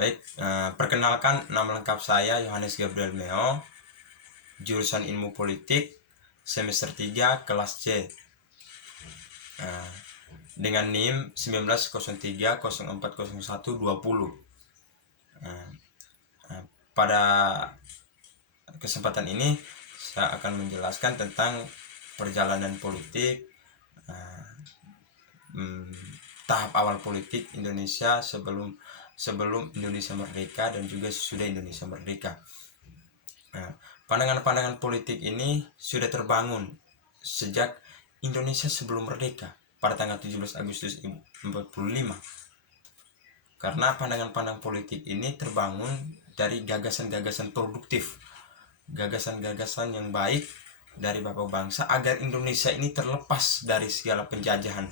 Baik, perkenalkan, nama lengkap saya Yohanes Gabriel Meo, jurusan Ilmu Politik, semester 3, kelas C, dengan NIM 1903040120. Pada kesempatan ini saya akan menjelaskan tentang perjalanan politik, tahap awal politik Indonesia sebelum Indonesia merdeka dan juga sesudah Indonesia merdeka. Pandangan-pandangan politik ini sudah terbangun sejak Indonesia sebelum merdeka pada tanggal 17 Agustus 1945. Karena pandangan-pandangan politik ini terbangun dari gagasan-gagasan produktif, gagasan-gagasan yang baik dari Bapak bangsa agar Indonesia ini terlepas dari segala penjajahan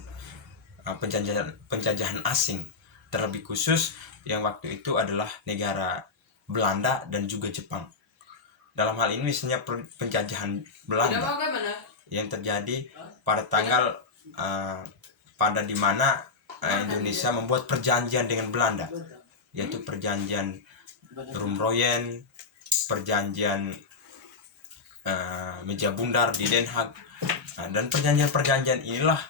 asing, terlebih khusus yang waktu itu adalah negara Belanda dan juga Jepang. Dalam hal ini misalnya penjajahan Belanda yang terjadi pada tanggal pada dimana Indonesia membuat perjanjian dengan Belanda, yaitu perjanjian Rumroyen, perjanjian Meja Bundar di Den Haag, dan perjanjian-perjanjian inilah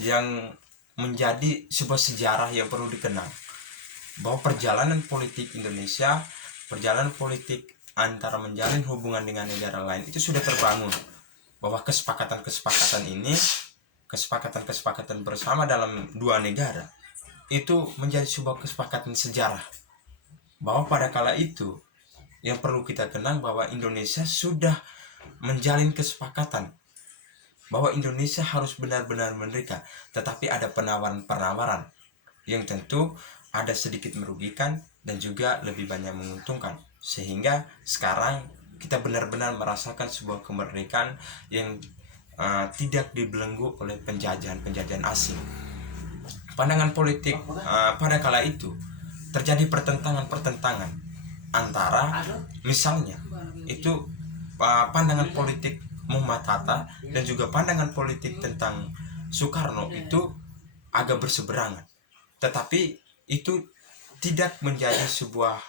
yang menjadi sebuah sejarah yang perlu dikenang, bahwa perjalanan politik Indonesia, perjalanan politik antara menjalin hubungan dengan negara lain itu sudah terbangun, bahwa kesepakatan-kesepakatan ini, kesepakatan-kesepakatan bersama dalam dua negara itu menjadi sebuah kesepakatan sejarah, bahwa pada kala itu yang perlu kita kenang bahwa Indonesia sudah menjalin kesepakatan bahwa Indonesia harus benar-benar merdeka, tetapi ada penawaran-penawaran yang tentu ada sedikit merugikan dan juga lebih banyak menguntungkan, sehingga sekarang kita benar-benar merasakan sebuah kemerdekaan yang tidak dibelenggu oleh penjajahan asing. Pandangan politik pada kala itu terjadi pertentangan antara, misalnya itu pandangan politik Muhammad Hatta dan juga pandangan politik tentang Soekarno itu agak berseberangan, tetapi itu tidak menjadi sebuah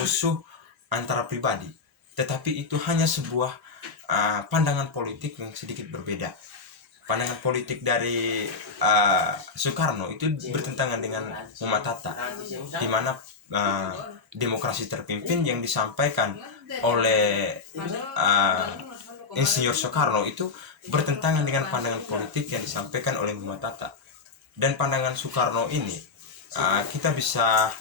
musuh antara pribadi, tetapi itu hanya sebuah pandangan politik yang sedikit berbeda. Pandangan politik dari Soekarno itu bertentangan dengan Muhammad Hatta, di mana demokrasi terpimpin yang disampaikan oleh Insinyur Soekarno itu bertentangan dengan pandangan politik yang disampaikan oleh Muhammad Hatta. Dan pandangan Soekarno ini kita bisa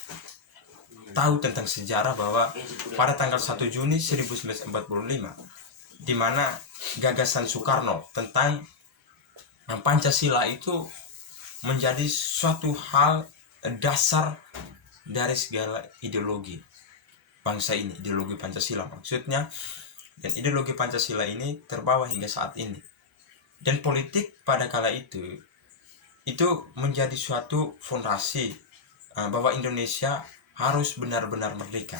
tahu tentang sejarah bahwa pada tanggal 1 Juni 1945, di mana gagasan Soekarno tentang Pancasila itu menjadi suatu hal dasar dari segala ideologi bangsa ini, ideologi Pancasila maksudnya. Dan ideologi Pancasila ini terbawa hingga saat ini. Dan politik pada kala itu menjadi suatu fondasi bahwa Indonesia harus benar-benar merdeka.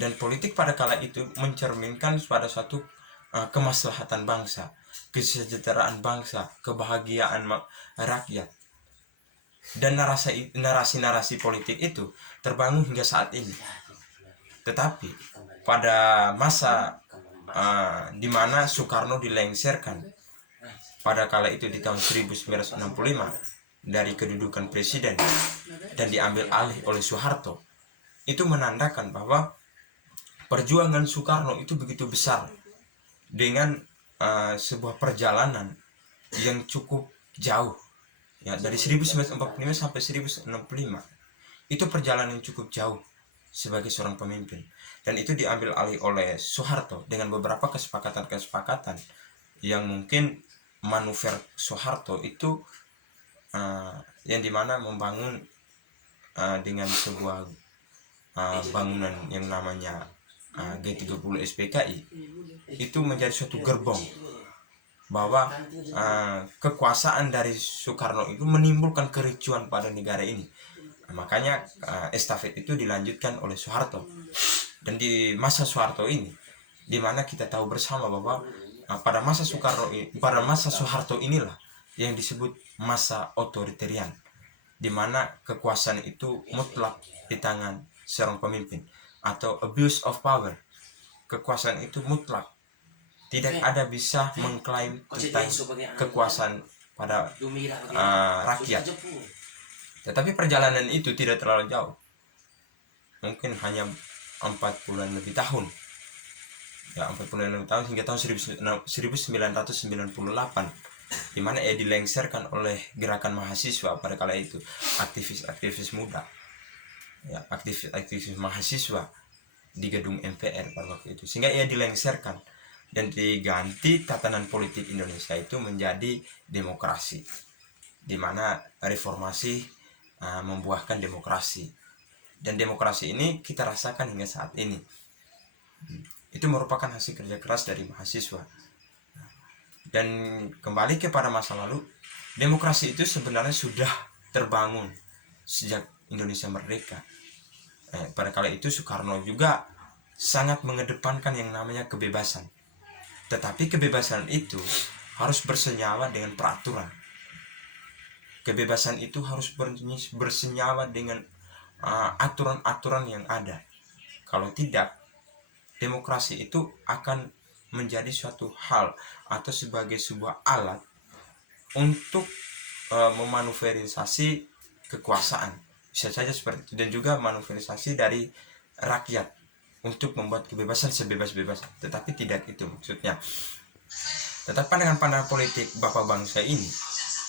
Dan politik pada kala itu mencerminkan pada suatu kemaslahatan bangsa, kesejahteraan bangsa, kebahagiaan rakyat. Dan narasi-narasi politik itu terbangun hingga saat ini. Tetapi pada masa di mana Soekarno dilengsarkan pada kala itu di tahun 1965 dari kedudukan presiden dan diambil alih oleh Soeharto, itu menandakan bahwa perjuangan Soekarno itu begitu besar dengan sebuah perjalanan yang cukup jauh, ya, dari 1945 sampai 1965. Itu perjalanan yang cukup jauh sebagai seorang pemimpin, dan itu diambil alih oleh Soeharto dengan beberapa kesepakatan yang mungkin manuver Soeharto itu yang dimana membangun dengan sebuah bangunan yang namanya G30 SPKI itu menjadi suatu gerbong bahwa kekuasaan dari Soekarno itu menimbulkan kericuan pada negara ini. Makanya estafet itu dilanjutkan oleh Soeharto. Dan di masa Soeharto ini, di mana kita tahu bersama bahwa pada masa Soeharto inilah yang disebut masa otoritarian, di mana kekuasaan itu mutlak di tangan seorang pemimpin, atau abuse of power. Kekuasaan itu mutlak, tidak ada bisa mengklaim tentang kekuasaan pada rakyat. Tetapi perjalanan itu tidak terlalu jauh, mungkin hanya 40 lebih tahun, ya 40 tahun hingga tahun 1998, di mana ia dilengsarkan oleh gerakan mahasiswa pada kala itu, aktivis muda, ya aktivis mahasiswa di gedung MPR pada waktu itu, sehingga ia dilengsarkan dan diganti tatanan politik Indonesia itu menjadi demokrasi, di mana reformasi membuahkan demokrasi, dan demokrasi ini kita rasakan hingga saat ini. Itu merupakan hasil kerja keras dari mahasiswa. Dan kembali kepada masa lalu, demokrasi itu sebenarnya sudah terbangun sejak Indonesia merdeka. Pada kala itu Soekarno juga sangat mengedepankan yang namanya kebebasan. Tetapi kebebasan itu harus bersenyawa dengan peraturan. Kebebasan itu harus bersenyawa dengan aturan-aturan yang ada. Kalau tidak, demokrasi itu akan menjadi suatu hal atau sebagai sebuah alat untuk memanufakturasi kekuasaan, bisa saja seperti itu, dan juga manufakturasi dari rakyat untuk membuat kebebasan sebebas-bebas. Tetapi tidak itu maksudnya. Tetapi pandangan-pandangan politik Bapak bangsa ini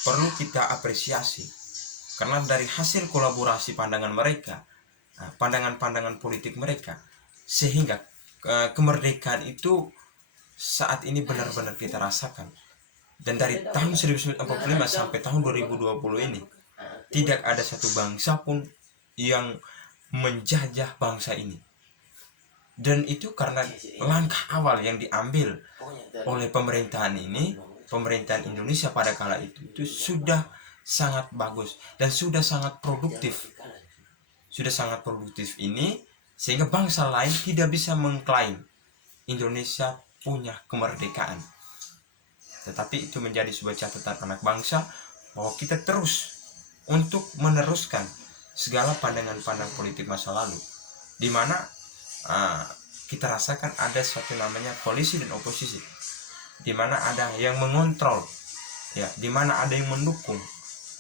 perlu kita apresiasi, karena dari hasil kolaborasi pandangan mereka, pandangan-pandangan politik mereka, sehingga kemerdekaan itu saat ini benar-benar kita rasakan. Dan dari tahun 1945 sampai tahun 2020 ini, tidak ada satu bangsa pun yang menjajah bangsa ini. Dan itu karena langkah awal yang diambil oleh pemerintahan ini, pemerintahan Indonesia pada kala itu sudah sangat bagus dan sudah sangat produktif. Sudah sangat produktif ini sehingga bangsa lain tidak bisa mengklaim Indonesia punya kemerdekaan. Tetapi itu menjadi sebuah catatan anak bangsa bahwa kita terus untuk meneruskan segala pandangan-pandangan politik masa lalu, di mana kita rasakan ada suatu namanya koalisi dan oposisi, di mana ada yang mengontrol, ya, di mana ada yang mendukung,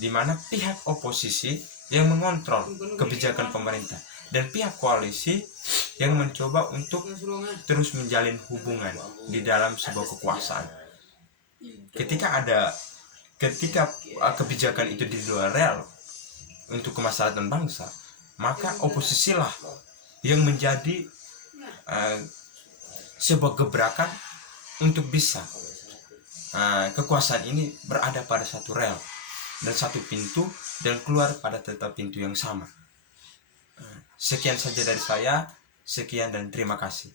di mana pihak oposisi yang mengontrol kebijakan pemerintah dan pihak koalisi yang mencoba untuk terus menjalin hubungan di dalam sebuah kekuasaan. Ketika kebijakan itu di luar real untuk kemaslahatan bangsa, maka oposisilah yang menjadi sebuah gebrakan untuk bisa kekuasaan ini berada pada satu rel dan satu pintu dan keluar pada tetap pintu yang sama. Sekian saja dari saya. Sekian dan terima kasih.